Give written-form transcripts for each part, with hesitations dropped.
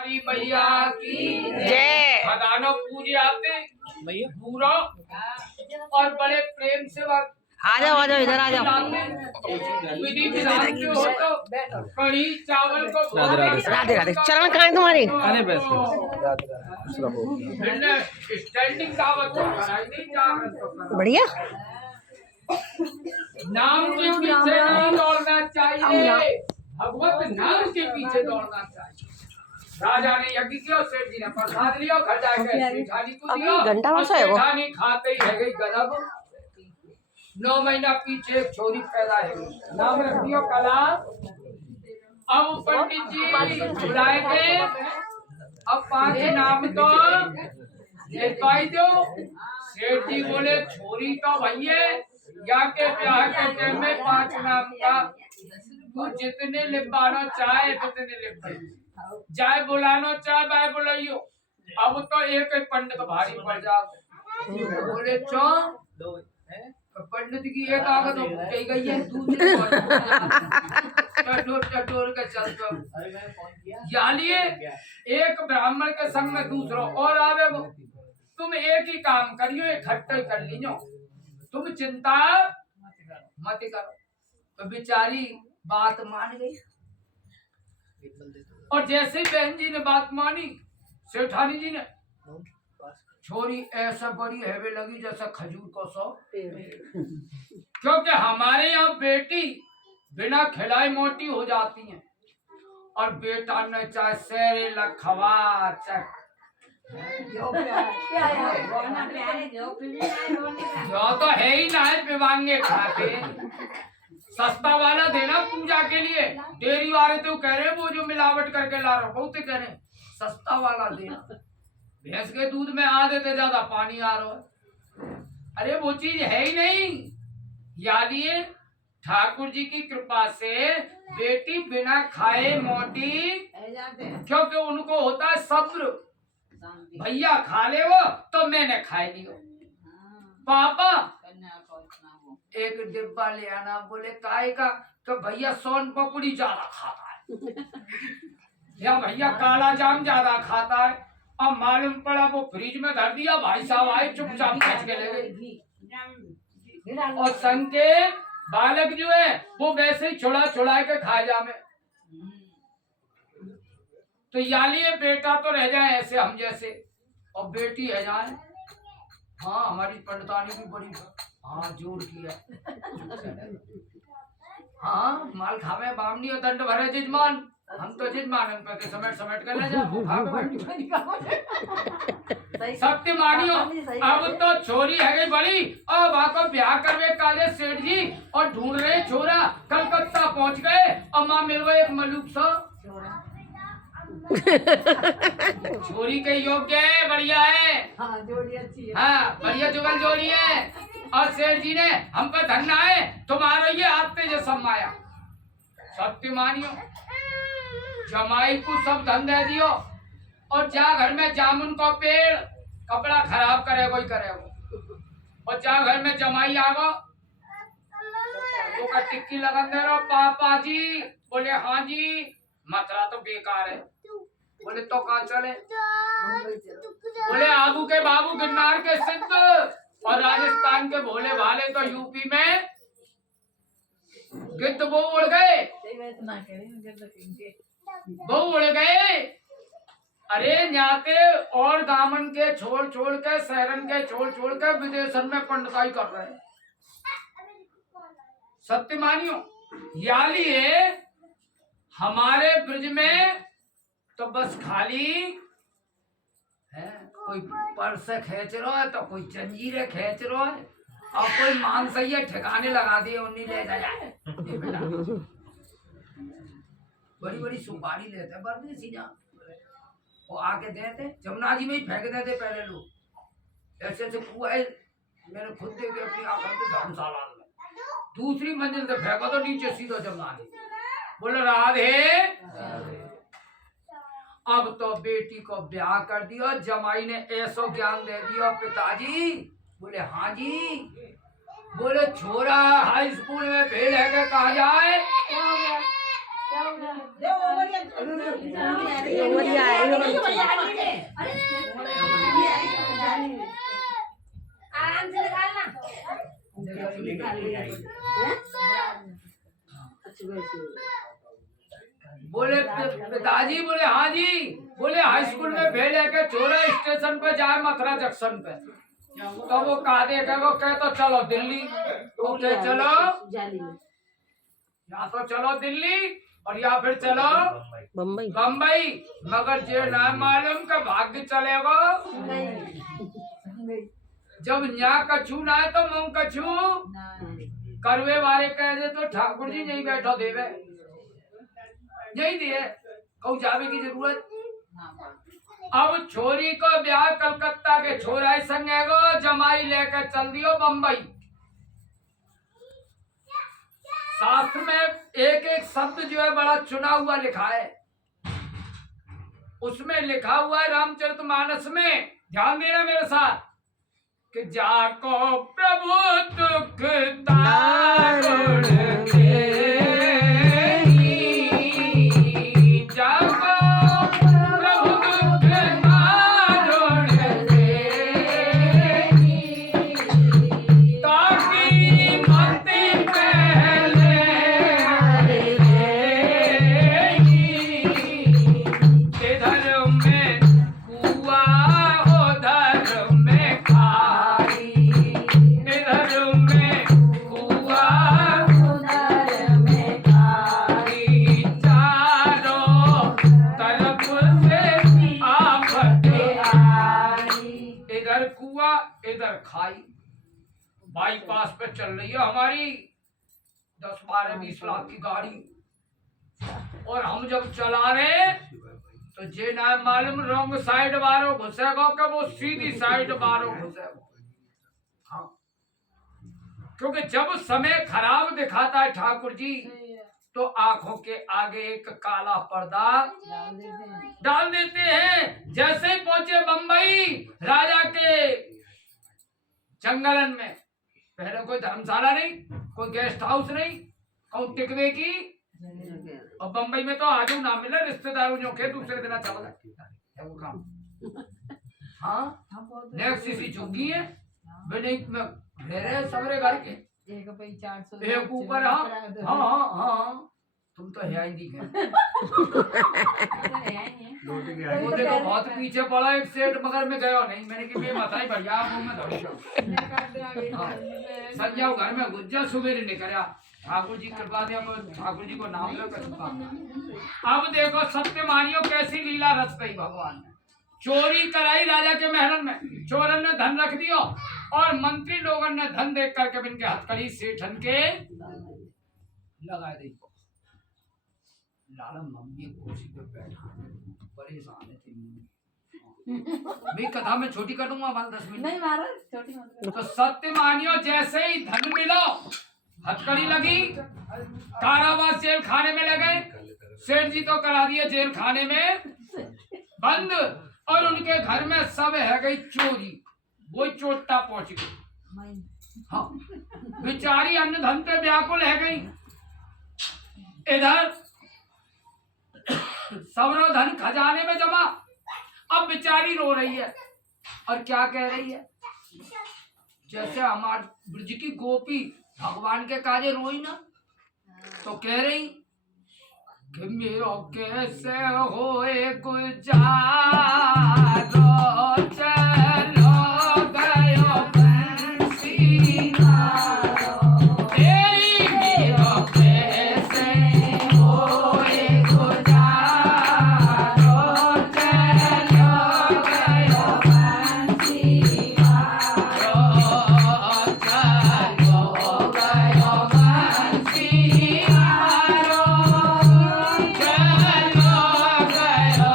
भैया की जय। खदानों पूजे आते पूरा और बड़े प्रेम से आ जाओ इधर आ जाओ। विधि विधान से हो तो कढ़ी चावल को राधे राधे। चरण कहाँ है तुम्हारी? स्टैंडिंग दावत बढ़िया। नाम के पीछे नहीं दौड़ना चाहिए, भगवत नाम के पीछे दौड़ना चाहिए। राजा ने यज्ञ किया, सेठ जी ने प्रसाद लिया, घर जाकर सेठानी को दिया। घंटा बसा है वो। सेठानी खाते ही रह गई गजब। 9 महीना पीछे एक छोरी पैदा है, नाम रख दियो कला। अब पंडित जी बुलाएंगे, अब 5 नाम तो लिखवाई दो। सेठ जी बोले छोरी तो भैया या के ब्याह के टाइम में 5 नाम का तू जितने लिखवाना चाहे उतने लिख जाए, बुलाना चाहे बाय बुलाइयो। अब तो एक पंडित भारी पड़ जाओ। बोले चो पंडित की एक आगत हो गई है, दूसरी टटोर के चलते यालिए एक ब्राह्मण के संग में दूसरा और आवे वो। तुम एक ही काम करियो, इकट्ठा ही कर लीजो, तुम चिंता मत करो। तो बेचारी बात मान गई और जैसे ही बहन जी ने बात मानी, सेठानी जी ने छोरी ऐसा बड़ी हेवे लगी जैसा खजूर को 100। क्योंकि हमारे यहाँ बेटी बिना खिलाए मोटी हो जाती है और बेटा ने चाहे शेरे लखवा चाहे जो तो है ही ना है पिवांगे खाते। सस्ता वाला देना पूजा के लिए, डेयरी वाले तो कह रहे वो जो मिलावट करके ला रहे बहुत कह रहे सस्ता वाला देना। भैंस के दूध में आधे से ज्यादा पानी आ रहा है, अरे वो चीज है ही नहीं। यानी ठाकुर जी की कृपा से बेटी बिना खाए मोटी, क्योंकि उनको होता है सब्र। भैया खा ले वो तो मैंने खाए लियो, पापा एक डिब्बा ले आना। बोले काय का? तो भैया सोन पपड़ी ज्यादा खाता है या भैया काला जाम ज्यादा खाता है। अब मालूम पड़ा वो फ्रिज में धर दिया, भाई साहब आए चुपचाप खींच के ले गए। और संग के बालक जो है वो वैसे ही छुड़ा के खा जामे। तो यानी बेटा तो रह जाए ऐसे हम जैसे और बेटी रह जाए। हाँ हमारी पंडितानी भी बड़ी हाँ जोर की है। हाँ माल खावे बामनी और दंड भरे जजमान, हम तो जजमान हम पे समेट कर ले जाओ। सत्य मानियो अब तो छोरी है गई बड़ी और बाको ब्याह करवे काले सेठ जी और ढूंढ रहे छोरा। कलकत्ता पहुंच गए और माँ मिल गए एक मलूक सा। छोरी के योग्य है, बढ़िया है। हाँ जोड़ी अच्छी है। हाँ बढ़िया जुगल जोड़ी है। और सेठ जी ने हम पे धन्ना है तुम्हारा ये आते जो समाया। सत्य मानियो जमाई को सब धन दे दियो और जा घर में जामुन का पेड़ कपड़ा खराब करे कोई करे वो। और जा घर में जमाई आ गो तो का टिक्की लगन दे रहो पापा जी। बोले हाँ जी। मथुरा तो बेकार है। बोले तो कहाँ चले? बोले आबू के बाबू गिरनार के सिद्ध और राजस्थान के भोले भाले तो यूपी में गिद्ध वो उड़ गए, वो उड़ गए। अरे न्याते और दामन के छोड़ के शहरन के छोड़ के विदेशन में पंडिताई कर रहे हैं। सत्य मानियो याली है हमारे ब्रिज में तो बस खाली है, कोई पर्स खींच रहा है तो कोई जंजीरें खींच रहा है और कोई मानसैया ठिकाने लगा दिए उन्हीं ले जाए। बड़ी बड़ी सुपारी लेते हैं बर्दी सीधा वो आके देते जमुना जी में ही फेंक देते पहले लोग। ऐसे कुआ मैंने खुद देखे अपनी आंखों में धर्मशाला में दूसरी मंजिल से फेंका तो नीचे सीधा जमुना जी। बोले राधे। अब तो बेटी को ब्याह कर दिया, जमाई ने ऐसो ज्ञान दे दिया पिताजी। बोले हाँ जी। बोले छोरा हाई स्कूल में फेल है के कहा जाए? आराम से निकालना। बोले पिताजी, बोले हाँ जी, बोले हाई स्कूल में भेजे के चोरा स्टेशन पे जाए मथुरा जंक्शन पे। तो वो कहा देगा, वो कहे तो चलो दिल्ली, तो कहे चलो या तो चलो दिल्ली और या फिर चलो बम्बई। बम्बई। मगर जे ना मालूम का भाग्य चलेगा, जब न्या कछू ना है तो मुंह कछू करवे वाले कह दे तो ठाकुर जी नहीं बैठो देवे, यही दिए कहूँ जावे की जरूरत। अब छोरी को ब्याह कलकत्ता के छोरा संगे गो, जमाई लेकर चल दियो बम्बई। शास्त्र में एक एक शब्द जो है बड़ा चुना हुआ लिखा है। उसमें लिखा हुआ है रामचरितमानस में, ध्यान देना मेरे साथ, कि जाको प्रभु दुख तारुण खाई। बाईपास पे चल रही है हमारी 10-12-20 लाख की गाड़ी, और हम जब चला रहे तो जे ना मालूम रॉन्ग साइड बारो घुसेगा कि वो सीधी साइड बारो घुसेगा। हाँ, क्योंकि जब समय खराब दिखाता है ठाकुर जी, तो आंखों के आगे एक काला पर्दा डाल देते हैं। जैसे ही पहुंचे बंबई राजा के जंगलन में, पहले कोई धर्मशाला नहीं, कोई गेस्ट हाउस नहीं, कहूँ टिकवे की, और बंबई में तो आजू ना मिले रिश्तेदारों जो के दूसरे दिन चल है वो काम। हाँ, नेक्स्ट इसी झुग्गी है मेरे सवरे घर के एक ऊपर। हाँ हाँ हाँ, तुम तो है ही दिखे। वो देखो बहुत पीछे पड़ा एक सेठ, मगर मैं गया नहीं। मैंने कि मैं मत ही भैया में दौड़ी संजाओ घर में घुस जा, सुबह निकला। ठाकुर जी कृपा दे, ठाकुर जी को नाम लो कृपा। अब देखो सत्य मानियो कैसी लीला रच गई भगवान ने। चोरी कराई राजा के महल में, चोरन ने धन रख दिया, और मंत्री लोगों ने धन देख करके इनके हथकड़ी सेठन के लगा दी। लालम मम्मी कुर्सी पे बैठा परेशान है। मैं कथा में छोटी कर दूंगा 10 मिनट नहीं महाराज, छोटी मत। तो सत्य मानियो जैसे ही धन मिलो, हथकड़ी लगी, कारावास जेल खाने में लगे। सेठ जी तो करा दिए जेल खाने में बंद, और उनके घर में सब है गई चोरी। वो चोटा पहुंच गई। हाँ, बेचारी अन्न धन पे व्याकुल है गई। इधर सबरो धन खजाने में जमा। अब बेचारी रो रही है, और क्या कह रही है, जैसे हमारे ब्रज की गोपी भगवान के काजे रोई ना, तो कह रही कि मेरो कैसे होए गुजारो, चलो गयो बंसी नारो। मेरो कैसे होए गुजारो, चलो गयो बंसी नारो, चलो गयो बंसी नारो, चलो गयो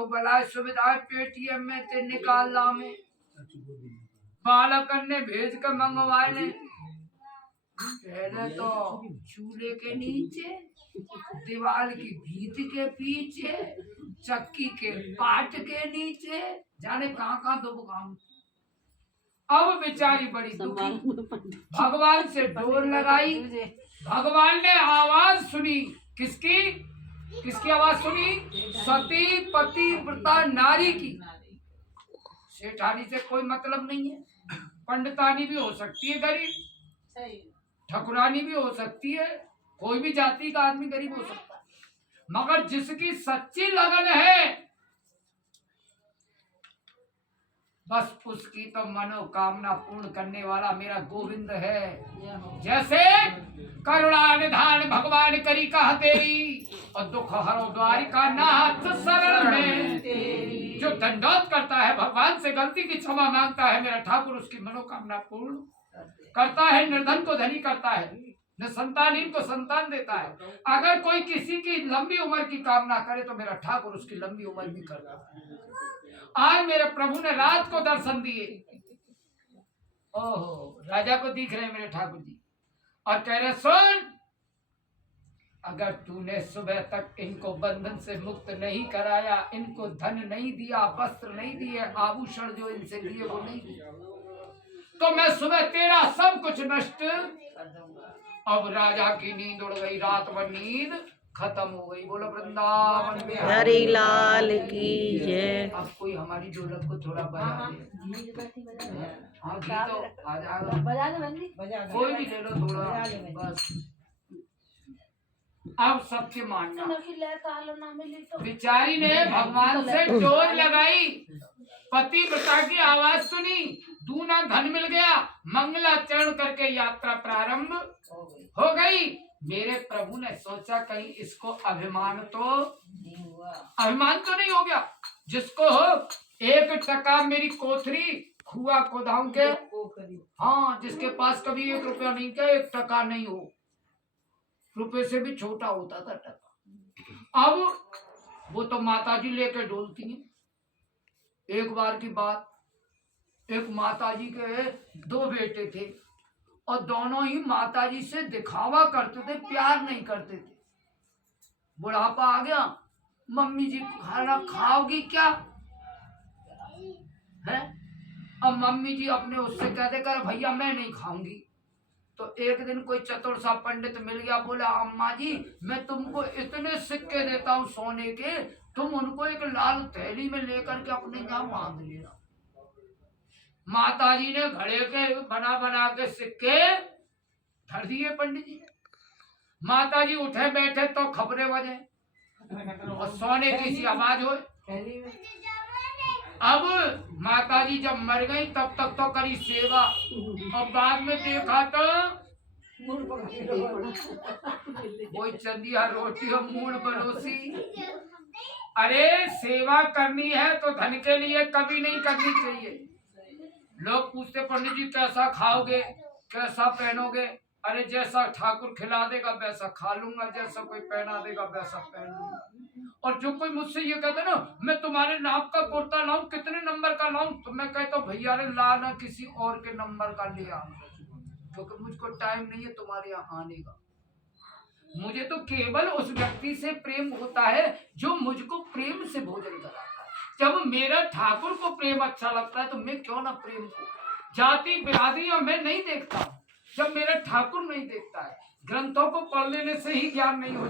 तो बला सुविधा पेटीएम में ते निकाल ला में बालकन ने भेज कर मंगवाए ने। पहले तो चूल्हे के नीचे, दीवार की भीत के पीछे, चक्की के पाट के नीचे, जाने कहाँ दो काम। अब बेचारी बड़ी दुखी, भगवान से डोर लगाई। भगवान ने आवाज सुनी, किसकी आवाज सुनी? सती पति व्रता नारी की। सेठानी से कोई मतलब नहीं है, पंडितानी भी हो सकती है गरीब, ठकुरानी भी हो सकती है, कोई भी जाति का आदमी गरीब हो सकता है, मगर जिसकी सच्ची लगन है बस उसकी तो मनोकामना पूर्ण करने वाला मेरा गोविंद है। जैसे करुणा निधान भगवान करी कहा तेरी, और दुख हरो द्वारिका नाथ शरण में। जो दंडोत करता है, भगवान से गलती की क्षमा मांगता है, मेरा ठाकुर उसकी मनोकामना पूर्ण करता है। निर्धन को धनी करता है, न संतानहीन को संतान देता है। अगर कोई किसी की लंबी उम्र की कामना करे तो मेरा ठाकुर उसकी लंबी उम्र भी करता है। आज मेरे प्रभु ने रात को दर्शन दिए। ओहो, राजा को दिख रहे मेरे ठाकुर जी, और कह रहे सुन, अगर तूने सुबह तक इनको बंधन से मुक्त नहीं कराया, इनको धन नहीं दिया, वस्त्र नहीं दिए, आभूषण जो इनसे लिए वो नहीं दिया, तो मैं सुबह तेरा सब कुछ नष्ट। अब राजा की नींद उड़ गई, रात भर नींद खत्म हो गई। बोलो वृंदावन में हरि लाल की जय। अब कोई हमारी ढोलक को थोड़ा बजा दे। हाँ घी तो आ जाएगा, कोई भी ले लो थोड़ा बस। अब सबके मानना, बेचारी ने भगवान से डोर लगाई, पति व्रता की आवाज सुनी, दूना धन मिल गया, मंगलाचरण करके यात्रा प्रारंभ हो गई। मेरे प्रभु ने सोचा कहीं इसको अभिमान तो नहीं हो गया। जिसको हो 1 टका मेरी कोथरी खुआ कोदाऊ के, हाँ, जिसके पास कभी 1 रुपया नहीं का, 1 टका नहीं हो, रुपए से भी छोटा होता था टका। अब वो तो माताजी लेके डोलती हैं। एक बार की बात, एक माताजी के 2 बेटे थे, और दोनों ही माताजी से दिखावा करते थे, प्यार नहीं करते थे। बुढ़ापा आ गया, मम्मी जी खाना खाओगी क्या है? अब मम्मी जी अपने उससे कहते कर भैया मैं नहीं खाऊंगी। तो एक दिन कोई चतुर सा पंडित मिल गया, बोला अम्मा जी मैं तुमको इतने सिक्के देता हूँ सोने के, तुम उनको एक लाल थैली में लेकर के अपने यहाँ बांध लेना। माताजी ने घड़े के बना के सिक्के धर दिए पंडित जी। माताजी उठे बैठे तो खबरें बजे और सोने की सी आवाज हो। अब माताजी जब मर गई तब तक तो करी सेवा, और बाद में देखा तो वही चंदिया रोटी और मूड परोसी। अरे सेवा करनी है तो धन के लिए कभी नहीं करनी चाहिए। लोग पूछते पंडित जी कैसा खाओगे, कैसा पहनोगे? अरे जैसा ठाकुर खिला देगा वैसा खा लूंगा, जैसा कोई पहना देगा वैसा पहन लूंगा। और जो कोई मुझसे ये कहता ना मैं तुम्हारे नाप का कुर्ता लाऊं, कितने नंबर का लाऊं, तो मैं कहता हूँ भैया रे लाना किसी और के नंबर का ले आओ, क्योंकि मुझको टाइम नहीं है तुम्हारे यहाँ आने का। मुझे तो केवल उस व्यक्ति से प्रेम होता है जो मुझको प्रेम से भोजन कराता है। जब मेरा ठाकुर को प्रेम अच्छा लगता है तो मैं क्यों ना प्रेम को, जाति बिरादरी मैं नहीं देखता जब मेरा ठाकुर नहीं देखता है। ग्रंथों को पढ़ लेने से ही ज्ञान नहीं हो